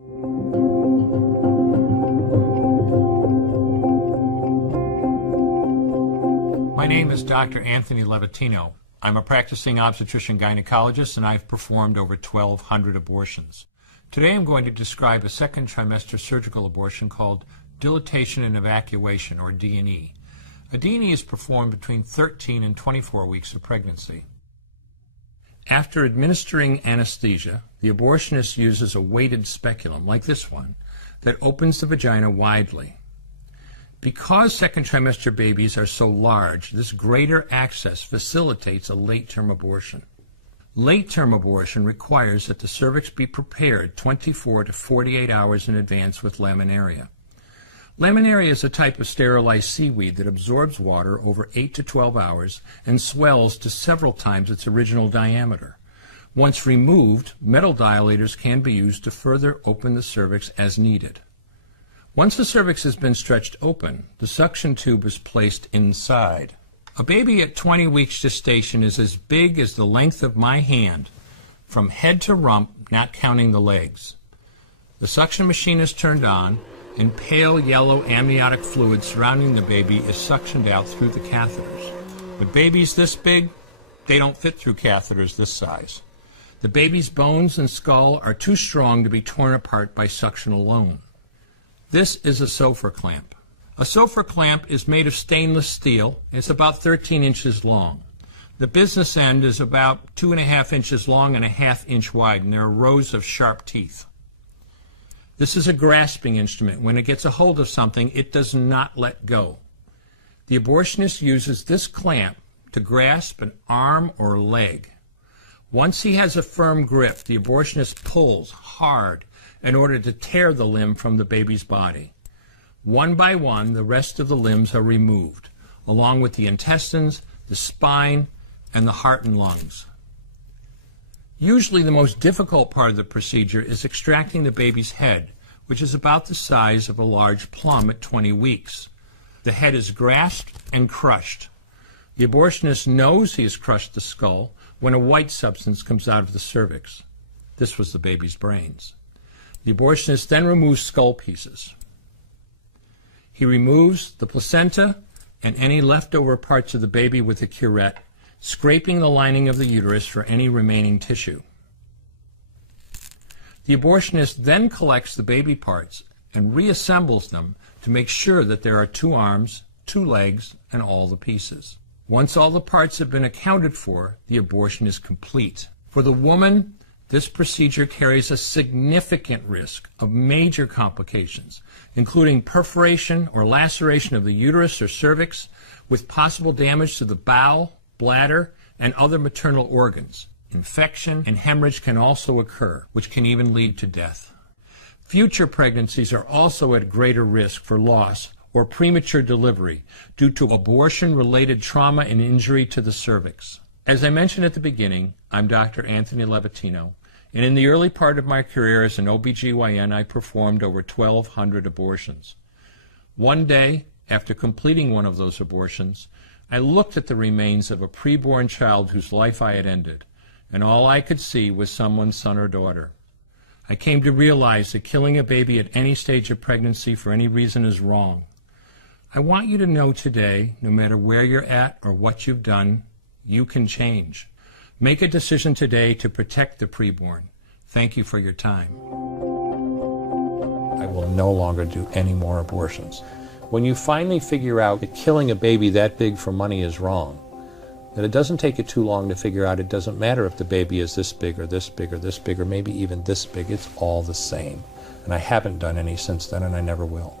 My name is Dr. Antony Levatino. I'm a practicing obstetrician-gynecologist, and I've performed over 1,200 abortions. Today I'm going to describe a second trimester surgical abortion called dilatation and evacuation, or D&E. A D&E is performed between 13 and 24 weeks of pregnancy. After administering anesthesia, the abortionist uses a weighted speculum, like this one, that opens the vagina widely. Because second trimester babies are so large, this greater access facilitates a late-term abortion. Late-term abortion requires that the cervix be prepared 24 to 48 hours in advance with laminaria. Laminaria is a type of sterilized seaweed that absorbs water over 8 to 12 hours and swells to several times its original diameter. Once removed, metal dilators can be used to further open the cervix as needed. Once the cervix has been stretched open, the suction tube is placed inside. A baby at 20 weeks gestation is as big as the length of my hand, from head to rump, not counting the legs. The suction machine is turned on, and pale yellow amniotic fluid surrounding the baby is suctioned out through the catheters. With babies this big, they don't fit through catheters this size. The baby's bones and skull are too strong to be torn apart by suction alone. This is a Sofer clamp. A Sofer clamp is made of stainless steel. It's about 13 inches long. The business end is about 2.5 inches long and 1/2 inch wide, and there are rows of sharp teeth. This is a grasping instrument. When it gets a hold of something, it does not let go. The abortionist uses this clamp to grasp an arm or leg. Once he has a firm grip, the abortionist pulls hard in order to tear the limb from the baby's body. One by one, the rest of the limbs are removed, along with the intestines, the spine, and the heart and lungs. Usually the most difficult part of the procedure is extracting the baby's head, which is about the size of a large plum at 20 weeks. The head is grasped and crushed. The abortionist knows he has crushed the skull when a white substance comes out of the cervix. This was the baby's brains. The abortionist then removes skull pieces. He removes the placenta and any leftover parts of the baby with a curette, scraping the lining of the uterus for any remaining tissue. The abortionist then collects the baby parts and reassembles them to make sure that there are 2 arms, 2 legs, and all the pieces. Once all the parts have been accounted for, the abortion is complete. For the woman, this procedure carries a significant risk of major complications, including perforation or laceration of the uterus or cervix, with possible damage to the bowel, bladder, and other maternal organs. Infection and hemorrhage can also occur, which can even lead to death. Future pregnancies are also at greater risk for loss or premature delivery due to abortion-related trauma and injury to the cervix. As I mentioned at the beginning, I'm Dr. Antony Levatino, and in the early part of my career as an OBGYN, I performed over 1,200 abortions. One day, after completing one of those abortions, I looked at the remains of a preborn child whose life I had ended, and all I could see was someone's son or daughter. I came to realize that killing a baby at any stage of pregnancy for any reason is wrong. I want you to know today, no matter where you're at or what you've done, you can change. Make a decision today to protect the preborn. Thank you for your time. I will no longer do any more abortions. When you finally figure out that killing a baby that big for money is wrong, that it doesn't take you too long to figure out it doesn't matter if the baby is this big or this big or this big or maybe even this big, it's all the same. And I haven't done any since then, and I never will.